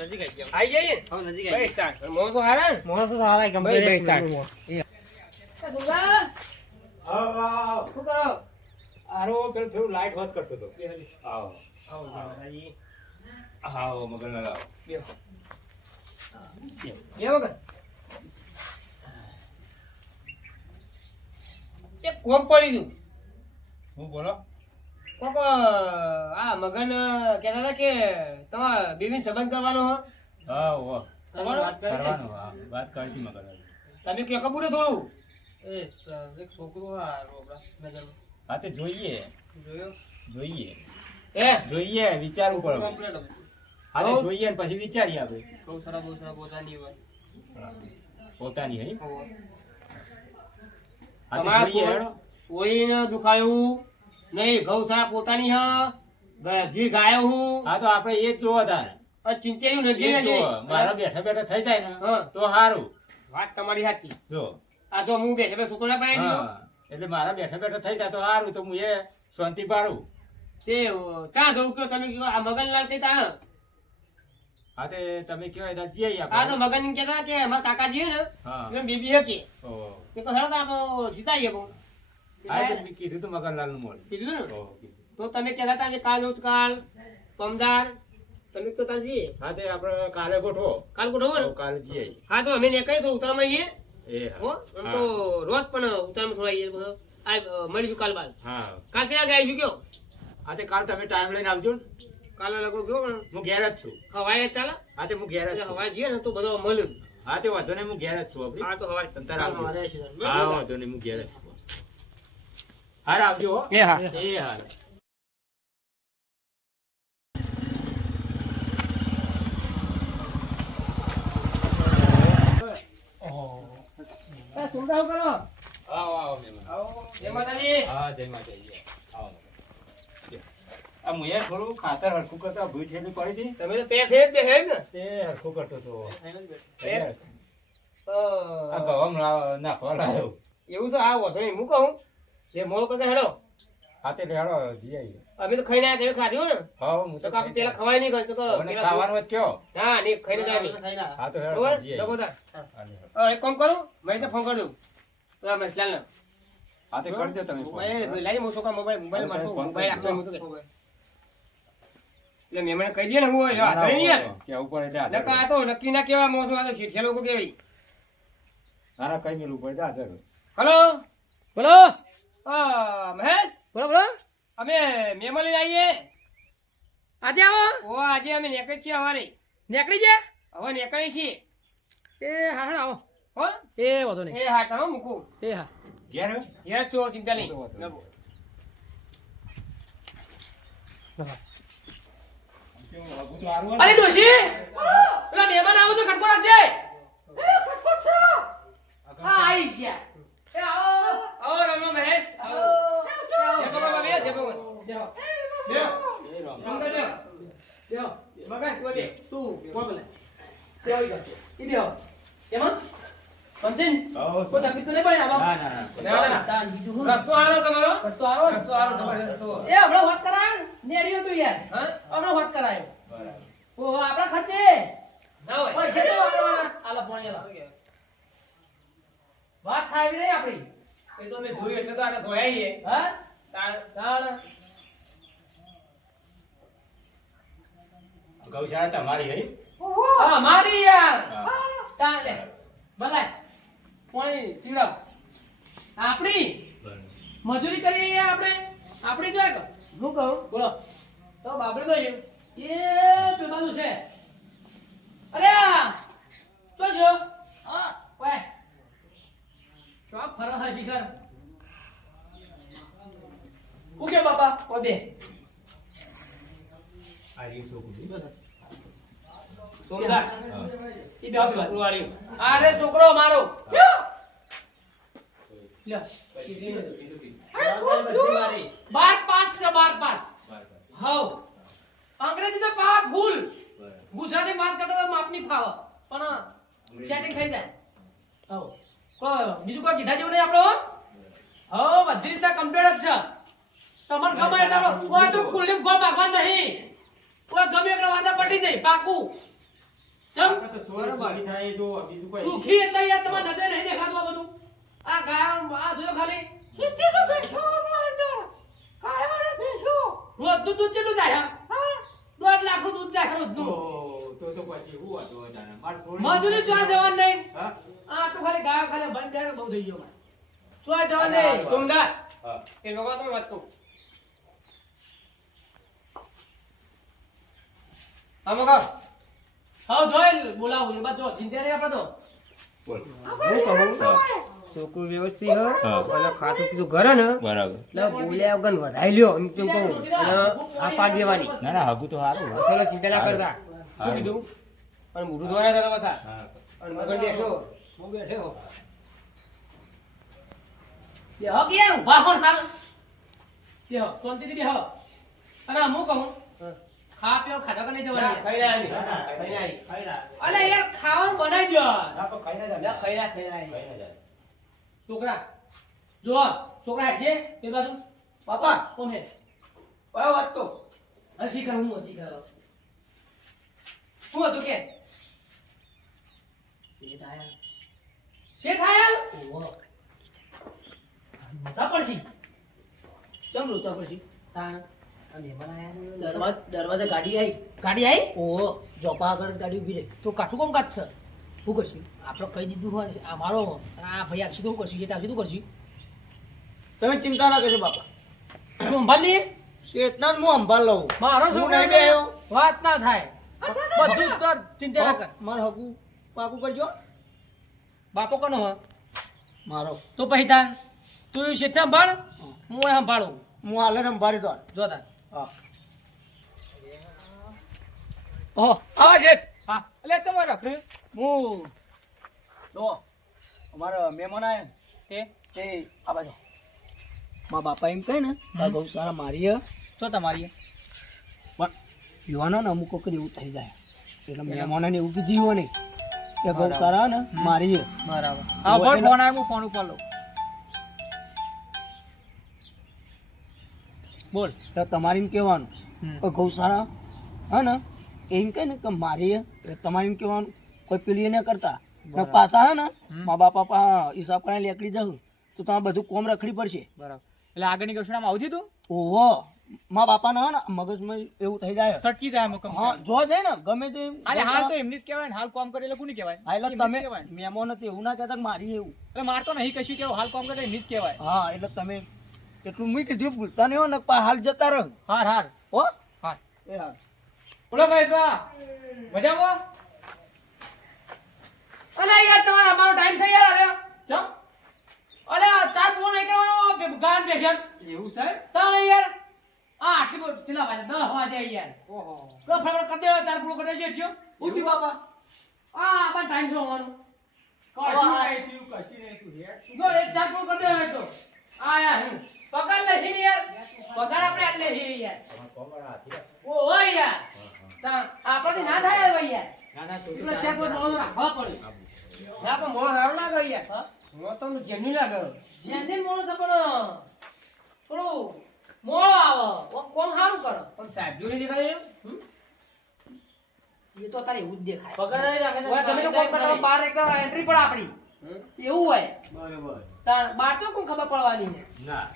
નજીક આવી ગયા. આવી જઈએ હવે નજીક આવી ભાઈ સ્ટાર્ટ મોસો હારા ને મોણસ તો સારા ભાઈ ભાઈ કમ્પ્લીટ. સ્ટાર્ટ સુગા આવો શું કરો આરો પેલો થોડું લાઈટ હોત કરતો હતો. આવો આવો જમાદારજી આવો મગન લાવો. બેહો બે વગર એક કોમ પડી ગયું હું બોલો. કોક આ મગન કહેતા હતા કે તમારે બેબી સંબંધ કરવાનો હો હા ઓ કરવાનો કરવાનું. હા વાત કરી હતી મગન. તમે કે કબૂલે થોડું એ એક છોકરો હારો આપણા નજરમાં હા તે જોઈએ જોયો જોઈએ હે જોઈએ વિચારવું પડે. કમ્પ્લીટ હવે હા તે જોઈએ ને પછી વિચારીએ આપણે. બહુ સારા પોતાની હોય. પોતાની હઈ. હોવે. હા તે તમારા જોઈએ હેડો. સોઈને દુખાયું નહીં ગૌશાળા પોતાની હ ઘી ગાયો હું હા તો આપણે એ જ જોવો તારે. ચિંતાયું એ નજી જ જોવો. મારા બેઠા બેઠા થઈ જાય ને હા. તો સારું. વાત તમારી સાચી જો આ જો હું બેઠે બેઠે છોકરા પાઈ દીધો હા એટલે મારા બેઠા બેઠા થઈ જાય તો સારું. તો હું એ શાંતિ પાડું. તે ચા જવું કે તમે કયો આ મગનલાલ કઈ તા હા તે તમે કયો એટલે જઈએ આ તો આપણે. મગન એમ કહેતા કે અમારા કાકાજી હે ને હા એમ બેબી હે કે ઓહો. એ તો હેડો તો આપણે જીતાઈએ કહું હા તે મેં કીધું તું મગનલાલ નું મોડું. કીધું ને ઓહો, કીધું. તો તમે કહેતા હતા કે કાલ ઉત કાલ પમદાર તમે કહેતા જઈએ હા તે આપણે કાલે ગોઠવો. કાલ ગોઠવો ને કાલે જઈએ. હા તો અમે નીકળીએ તો ઉતરામાં આવીએ એ હો હા. આમ તો રોજ પણ ઉતરામાં થોડા આવીએ બધો આ મળીશું કાલ બાદ હા કાલ ક્યાં ગાઈશું કયો હા તે કાલ તમે ટાઈમ લઈને આવજો ને. કાલે લગભગ જો પણ હું ઘેર જ છું. હવારે ચાલે હા તે હું ઘેર જ એટલે છું. હવારે જઈએ ને તો બધો મળ્યું હા તે વાંધો નહીં હું ઘેર જ છું આપણી. હા તો હવારે તમ તારે આવજો. મારે છે. હા વાંધો નહીં હું ઘેર જ છું. હાર આવજો હો. એ હા એ હાર. સુંદર કરો આવો આવો મહેમાન. આવો જય માતાજી હા જય માતાજી. આવો. આ મુએ થોડું ખાતર હરખું કરતા ભૂલ છેલ્લી પડી હતી. તમે તો તૈયાર થઈ જ દેખાય એમ ને તે હરખું કરતો હતો. તૈયાર? આ ગવામ નાખવા લાવ્યો. એવું છે આ વધુ નહીં હું કહું જે મોડો કરતા હેડો હા તે લેડો જી આવીએ. અમે તો ખાઈને આવ્યા તમે ખાધું ને હા હું તો આપણે પેલા ખવાય નહીં તો મને ખાવાનું જ કયો. હા નહીં ખાઈને જાય નહીં ખાઈ ના. હા તો હેડો બરોબર જી દગો આવીએ. તાર. હા, લેડો. એક કામ કરું મેં ફોન કરી દઉં મેસલાલ ને હા તે કરી દો તમે ફોન. લાવી હું છોકરા મોબાઈલ તમે મારતો ફોન મોબાઈલ કરી આપતો દો. હું તો કે એટલે મહેમાન કહી દે ને હું હોય હાથરે નહીં યાર કેવું પડે એટલે નકા આ તો નક્કી ના કેવા મોસમ આ તો શેઠિયા લોકો કેવાય ના ના કઈ મેલું પડે હાજર. હલો બોલો મહેશ બોલો બોલો અમે મહેમાન લઈને આવીએ આજે આવો ઓ આજે અમે નીકળી છીએ અમારે નીકળી જાય હવે નીકળી છીએ એ હા હા આવો હો એ વાંધો નહીં એ હા તમે મૂકું એ હા ઘેર હો? યાર છો ચિંતા નહીં બધું હારું હોય ને? અરે ડોશી પેલા મહેમાન આવો તો ખટકો રાખજે ખટકો છો હા આઈ ગયા એ આવો ઓ રમો મહેશ આવો જય ભગવાન બે જય ભગવાન જાઓ બે એ રામ. સુંદર બે જાઓ મગન તું બે તું કોણ બોલે તે આવી ગયો ઈ બેહો એમાં સમજે ને આવો છો. કોઈ તકલીફ તો નહીં પડે આમાં ના ના ના. ના, ના. તાન બીજું શું રસ્તો હારો તમારો રસ્તો આવો ને? રસ્તો હારો તમારો રસ્તો એ હમણાં હોશ કરાયો ને નેડ્યો તું યાર હા હમણાં હોશ કરાયો બરાબર. ઓહો આપણા ખર્ચે ના હોય પૈસા તો આપણા આલા પોણી આલા વાત થાય એવી નહીં આપણી એ તો અમે જોયું એટલે તો આને ધોયાઈએ હા તાણ તાણ ગૌશાળા તમારી હઈ? હા મારી યાર હા. તાણ લે ભલાય પોણી પીવડાવ આપણી બરાબર. મજૂરી કરીએ યાર આપણે આપણી જોય કે હું કહું બોલો તો બાબરે કહ્યું એ પેલું છે અરે તો જો હા ઓય ચોપ ફરવા હા શિખર ઉકે બાપા ઓ બે આ રહ્યું છોકરું. સોમદાર હા. ઈ બે આવજો વાળ્યું અરે છોકરો મારો લ્યો બાર પાસ છે બાર પાસ બરાબર. હાઉ અંગ્રેજી તો પાવર ફૂલ બરાબર. ગુજરાતી વાત કરતા તો માપની ફાવ પણ સેટિંગ થઈ જાય હાઉ કોઈ બીજું કોઈ કીધા જેવું નહીં આપણો હો બધી રીતે કમ્પ્લીટ જ છે તમારે ગમે એટલે કોઈ તો કુલદીપ ગોળ ભાગવા નહીં કોઈ ગમે એટલે વાંધા પટી જાય પાકું ચમ આપણે તો સોળ સુખી થાય જો બીજું કોઈ સુખી એટલે યાર તમારે નજરે નહીં દેખાતું આ બધું આ ગાય આ જોયો ખાલી કેટલી તો બેઠો અંદર કાય વાળે બેઠો રોજ દૂધ કેટલું જાય હા 2 લાખ નું દૂધ જાય રોજનું તો પછી હું હતો જાણે માર સોળ મજૂરી ચોય જવાન નહીં હા આ તો ખાલી ગાય ખાલી બંધ બહુ થઈ ગયો મારે ચોય જવાન નહીં સોમદાર હા એ લોકો તો વાત કહું આમ કહો હા જોઈ બોલાવો એ બાજુ ચિંતા નહીં આપણે તો બોલ હું કહું છોકરું વ્યવસ્થિત હ અને ખાતું પીતું ઘરે ને બરાબર એટલે બોલ્યા વગર વધાઈ લ્યો એમ કેમ કહું અને આ પાડી દેવાની ના ના હગું તો સારું અસલ ચિંતા ના કરતા શું કીધું અને મોઢું ધોવાના થતા પાછા અને મગન બેઠો હું બેઠો બેહો કે યાર ઉભા હો હાલ બેહો શાંતિથી બેહો અને હું કહું ખા પીઓ ખાધા કે નહીં જવાની ખાઈ રહ્યા ના, ના, ખાઈ રહ્યા ખાઈ લા. અલે યાર ખાવાનું બનાવી દો ના તો ખાઈ ના લા, ખાઈ રહ્યા ખાઈ રહ્યા ખાઈ ના જાય છોકરા જો છોકરા હેઠ છે એ બાજુ પાપા કોમ હે કયો વાત તો હસી કર હું હસી કર શું હતું કે શેઠ આયા ઓહો ચાપડસી ચમ લોચા પછી તાણ આ મહેમાન આયા દરવાજા ગાડી આવી ગાડી આવી ઓહો જોપા આગળ ગાડી ઉભી રહી તો કાઠું કોમ કાઢશે શું કરશું આપણે કહી દીધું હોય આ મારો અને આ ભાઈ આપશે તો શું કરશું શેઠ આપશે તો કરશું તમે ચિંતા ના કરશો બાપા તું સંભાળ લે શેઠના જ હું સંભાળ લઉં મારો હું છોકરો નહીં બેહ્યો. વાત ના થાય બધું કર ચિંતા ના કર મારે હગું પાકું કરજો બાપો કનો હ મારો તો પછી તાન તું શેઠ સંભાળ હું એ સંભાળું હું હાલે સંભાળી દો જો તાન હા ઓહો આવા શેઠ હા એટલે તમારે રખડ્યું હું જો અમારા મહેમાન આયા તે તે આ બાજુ મારા બાપા એમ કહે ને આ ગૌશાળા મારી હે શું તમારી પણ યુવાનો ને અમુક વખત એવું થઈ જાય એટલે મહેમાનોને એવું કીધું હોય નહીં કે ગૌશાળા ને મારી હે બરાબર હા ફોન આવ્યો હું ફોન ઉપર લઉં બોલ તો તમારે એમ કહેવાનું કે ગૌશાળા હા ને એમ કહે ને કે મારી હે એટલે તમારે એમ કહેવાનું કોઈ પેલી એ ન કરતા ને પાછા હે ને મા બાપા હિસાબ કરીને લેકડી જાઉં તો તમારે બધું કોમ રખડી પડશે બરાબર એટલે આગળની ગૌશાળામાં આવતી તું ઓહો મા બાપાના હે ને મગજમાં એવું થઈ જાય સટકી જાય મુકમ હા જો જાય ને ગમે તે અરે હાલ તો એમની જ કહેવાય ને હાલ કામ કરે એટલે કોની કહેવાય હા, એટલે એમની જ તમે કહેવાય. મહેમાનો તો એવું ના કહેતા કે મારી એવું એટલે માર તો નહીં કશું કેવું હાલ કામ કરે એમની જ કહેવાય હા એટલે તમે એટલું મૂકી કીધું ભૂલતા નહીં હો ને પા હાલ જતા રહો હાર હાર હો હાર એ હા બોલો મહેશબા મજામાં અલે યાર તમારો અમારો ટાઈમ છે યાર અરે ચમ અલે આ ચાર ફોન નહીં કરવાનો ગાન પેશન્ટ એવું છે તમે યાર આ આટલી બહુ ચલા વાજે 10 વાજે યાર ઓહો તો ફટાફટ કરી દેવા ચાર પૂરો કરી દેજો એટલો ઉઠી બાપા આ આપણ ટાઈમ છે હોવાનો કશું નહીં થયું કશું નહીં થયું યાર જો એક ચાર પૂરો કરી દેવા તો આ યાર પગાર લે હી યાર પગાર આપણે આટલે હી યાર ઓ ઓય યાર તા આપણે ના થાય ભાઈ યાર ના ના તો એટલે ચાર પૂરો મોળો રાખવા પડે ના પણ મોળો સારો લાગે યાર મોળો તો જેમની લાગે જેને મોળો છે પણ થોડું મોળો આવે કોમ સારું કરો પણ સાહેબ જો નહીં દેખાય એ તો તારે એવું જ દેખાય પગાર નહીં રાખે ઓય તમે તો કોમ કરતા બાર એક એન્ટ્રી પણ આપણી એવું હોય બરાબર તાર બાર તો કોણ ખબર પડવાની છે ના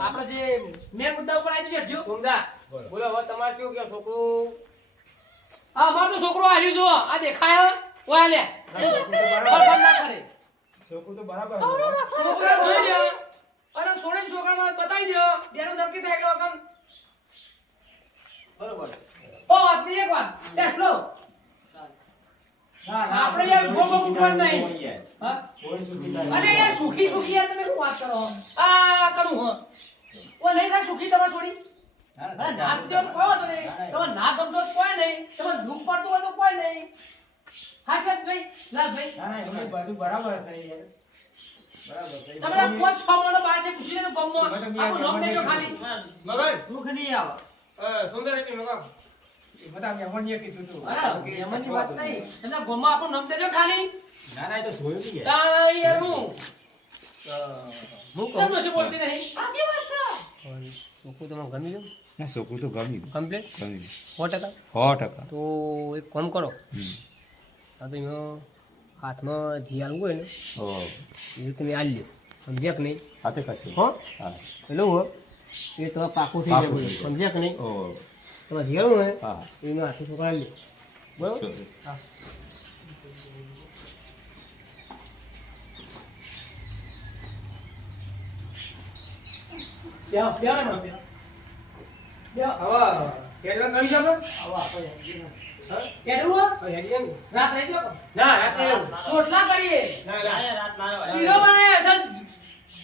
આપણે જે મેન મુદ્દા ઉપર આવી જશે જો સુમદા બોલો હવે તમારે શું કે છોકરું આ અમારો તો છોકરો આવ્યો જો આ દેખાય ઓય લે બરાબર ના કરે છોકરું તો બરાબર છોકરા જોઈ લ્યો અને સોને છોકરાને બતાવી દો બેનો નક્કી થાય એટલે વગર બરોબર ઓ વાત ની એક વાત એટલો આપણે યાર ગોગો ઉઠવાનું નહીં હા અરે યાર સુખી સુખી યાર તમે શું વાત કરો આ કરું હ ઓ નહીં થાય સુખી તમારે છોડી અરે ના ગમતો તો કોઈ વાંધો નહીં તમે ના ગમતો તો કોઈ નહીં તમે દુઃખ પડતું હોય તો કોઈ નહીં હા છે ભાઈ લાલભાઈ ના ના એમની બધું બરાબર છે યાર બરાબર છે તમે આ 5-6 મહિના બહાર જે પૂછી લેજો ગમમાં આપણું નામ દેજો ખાલી મગન દુઃખ નહીં આવે સુંદર એટલી મગન બધા મેમણીએ કીધું તું અરે એમની વાત નહીં એટલે ગમમાં આપણું નામ દેજો ખાલી ના ના એ તો જોયું નહીં યાર તાણ યાર હું હું તમને શું બોલતી નહીં છોકરું તમને ગમી ગયું ના છોકરું તો ગમ્યું કમ્પ્લીટ ગમ્યું 100%? 100%. તો એક કામ કરો, હમ. આ તો એમાં હાથમાં જી આલવું હોય ને ઓહ. એ તમે આલી લ્યો, સમજ્યા કે નહીં? હાથે કરશે. હો હા. પેલું હો એ તો પાકું થઈ જાય પાકું બધું, થઈ જાય. સમજ્યા કે નહીં? ઓહ. તમારે જી આલવું હોય હા. એમાં હાથે છોકરા આલી લ્યો, બરાબર? ચોક્કસ. હા. બેહો, બેહો ને, બેહો. બેહો. કેટલા કરી શકો? કેટલું હો? રાત રહી જાઓ. રોટલા કરીએ, રાત ના આવે. શીરો બનાવે, અસલ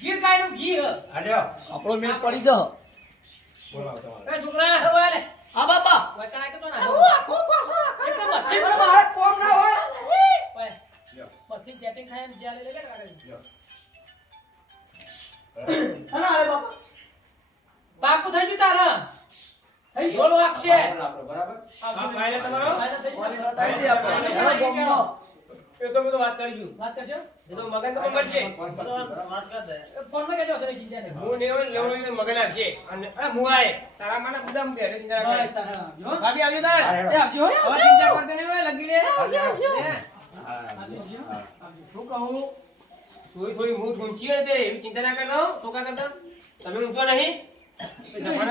ગીર ગાયનું ઘી હ. આપણો મેળ પડી જ એ છોકરા, હવે લે. હા બાપા ઓય કણાય કે તો ના. એક તો મશીન અરે મારે કોમ ના હોય ઓય. મશીન સેટિંગ થાય એમ જ્યાં લઈ લે કે કાઢે. ના અરે બાપા પાકું થઈ ગયું તારા. ઢોલ વાગશે. બરાબર. આવજો. ફાઇનલ તમારો? ફાઇનલ થઈ ગયું. થઈ ગઈ આપણે. હવે ગમનો. વાત કરશો? વાત કર દે. ફોનમાં કહેજો, તમે ચિંતા નહીં. બસ તારા. જો. એ આવજો હો.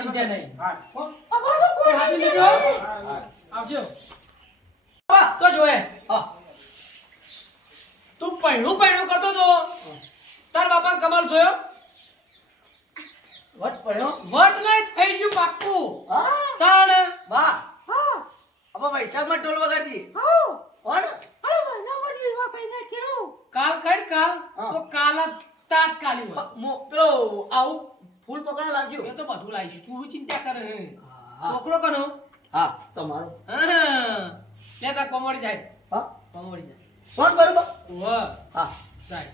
ચિંતા નહીં. હો. એ હાથમાં લેજો. આવજો. તો જોએ. તું પૈણું કરતો તો તાર બાપા કમાલ જોયો? વટ પડ્યો વટ નહીં થઈ ગયું પાક્કું. હા તાણ. બા અબા વૈશાખમાં ઢોલ વગાડી દી કોણ કાલ કઈ કાલ હા. તો કાલ જ તાત્કાલિક હોય. પેલો આવું ફૂલ પકડા લાવજો એ તો બધું લાવીશું, તું શું ચિંતા કરે છે? હા. છોકરો કનો? હા તમારો હા. લે તાર કોમડી જાય, હા કોમડી જાય. કોણ બરોબર વાહ. હા જાય.